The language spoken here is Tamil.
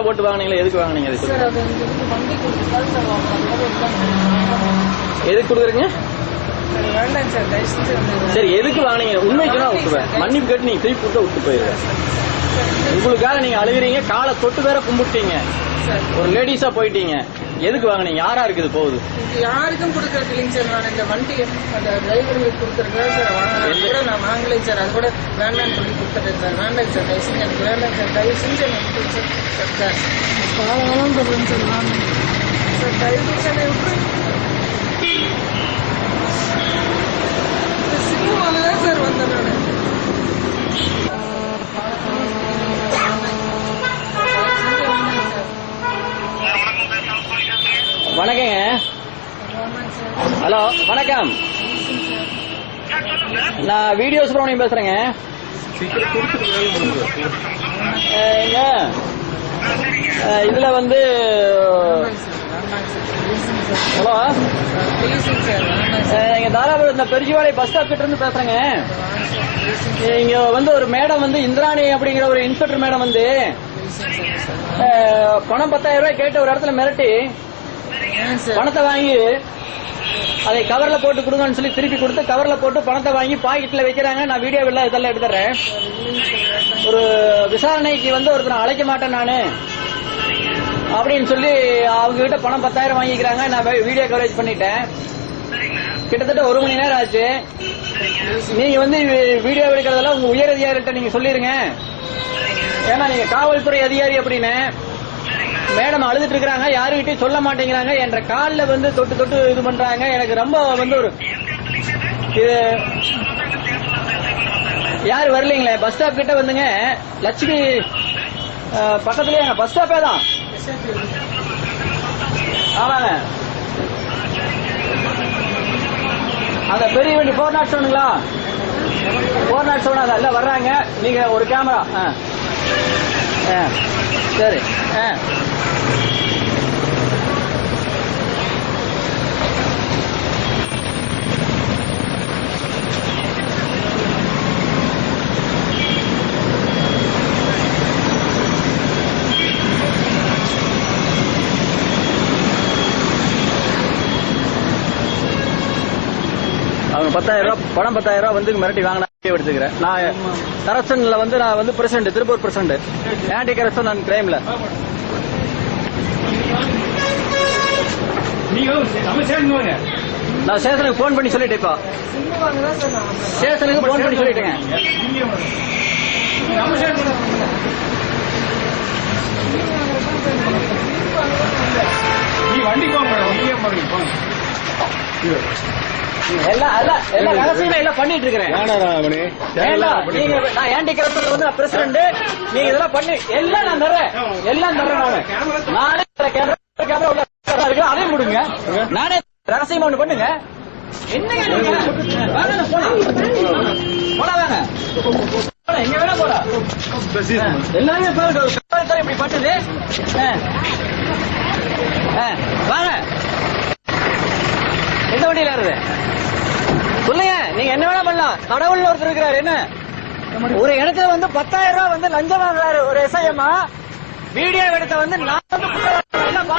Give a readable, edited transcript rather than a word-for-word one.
போட்டு வாங்கினீங்களா? எதுக்கு வாங்கினீங்க? எதுக்கு கொடுக்குறீங்க? சரி, எதுக்கு வாங்கினீங்க? உண்மைக்குன்னா விட்டுவேன். மன்னிப்பு கேட்டு நீங்க திருப்பி கொடுத்தா விட்டு போயிருவேன். உங்களுக்காக நீங்க அழுகிறீங்க, காலை தொட்டு வேற கும்பிட்டீங்க, ஒரு லேடிஸா போயிட்டீங்க. எதுக்கு வாங்கினீங்க? யாரா இருக்குது போகுது? யாருக்கும் கொடுக்கறது இல்லைங்க சார். நான் இந்த வண்டி அந்த டிரைவர்களுக்கு கொடுத்துருக்கேன் சார். வாங்கினா நான் வாங்கலைங்க சார். அது கூட வேண்டான்னு சொல்லி கொடுத்துட்டேன் சார். வேண்டாங்க சார், தயவு செஞ்சு எனக்கு வேண்டாங்க சார். தயவு செஞ்சு எனக்கு சார் பாவம் சொல்றேங்க சார். நான் சார் தயவு செஞ்சு விட்டு சினிமால தான் சார் வந்தேன் நான். வணக்கங்க. ஹலோ, வணக்கம். நான் வீடியோ சுப்ரமணியம் பேசுறேங்க. இதுல வந்து ஹலோ, எங்க தாராபுரம் இந்த பெருஜிவாலை பஸ் ஸ்டாப் கிட்ட இருந்து பேசுறேங்க. இங்க வந்து ஒரு மேடம் வந்து இந்திராணி அப்படிங்கிற ஒரு இன்ஸ்பெக்டர் மேடம் வந்து பணம் 10,000 ரூபாய் கேட்டு ஒரு இடத்துல மிரட்டி பணத்தை வாங்கி அதை கவர்ல போட்டு கொடுங்கன்னு சொல்லி திருப்பி கொடுத்து கவர்ல போட்டு பணத்தை வாங்கி பாக்கெட்ல வைக்கிறாங்க. நான் வீடியோவில் இதெல்லாம் எடுத்துறேன். ஒரு விசாரணைக்கு வந்து ஒருத்தர் அழைக்க மாட்டேன் நானு அப்படின்னு சொல்லி அவங்க கிட்ட பணம் 10,000 வாங்கிக்கிறாங்க. நான் வீடியோ கவரேஜ் பண்ணிட்டேன். கிட்டத்தட்ட 1 மணி நேரம் ஆச்சு. நீங்க வந்து வீடியோ எடுக்கிறதெல்லாம் உங்க உயர் அதிகாரிகிட்ட நீங்க சொல்லிருங்க. ஏன்னா நீங்க காவல்துறை அதிகாரி அப்படின்னு. மேடம் அழுதுட்டு இருக்காங்க, யாருகிட்டையும் சொல்ல மாட்டேங்கிறாங்க. என்ற காலில் வந்து தொட்டு தொட்டு இது பண்றாங்க. எனக்கு ரொம்ப வந்து ஒரு இது யாரு வரலீங்களே. பஸ் ஸ்டாப் கிட்ட வந்துங்க, லட்சுமி பக்கத்துலயே பஸ் ஸ்டாப்பே தான். ஆமாங்க, அந்த பெரிய வண்டி 407ங்களா? 407 அதான் வர்றாங்க. நீங்க ஒரு கேமரா சரி. அவங்க 10,000 ரூபாய் பணம் 10,000 ரூபாய் வந்து மிரட்டி வாங்கினா எடுத்துக்கிறேன். நான் கரப்ஷன்ல வந்து நான் வந்து president, Tiruppur president, anti corruption and கிரைம்ல. நான் ஸ்டேஷனுக்கு போன் பண்ணி சொல்லிட்டேன். இப்போ ஸ்டேஷனுக்கு போன் பண்ணி சொல்லிட்டேங்க. பண்ணிட்டு இருக்கிறேன். நான் ஆன்டி கரப்ஷன் வந்து பிரசிடண்ட். நீங்க இதெல்லாம் பண்ணி எல்லாம் நான் தர்றேன். எல்லாம் தர்றேன். நானே அதே முடிங்க. நானே ரகசியமா ஒண்ணு பண்ணுங்க. என்னங்க எங்க வேணா போறா எல்லாமே இப்படி பண்ணுது. வாங்க, எந்த வண்டியில இருது சொல்லுங்க. நீங்க என்ன வேணா பண்ணலாம். கடவுள் ஒருத்தர் இருக்கிறாரு. என்ன ஒரு இடத்துல வந்து 10,000 ரூபாய் வந்து லஞ்சம் வாங்குறாரு ஒரு எஸ்ஐஎம்மா. வீடியோ எடுத்த வந்து நான்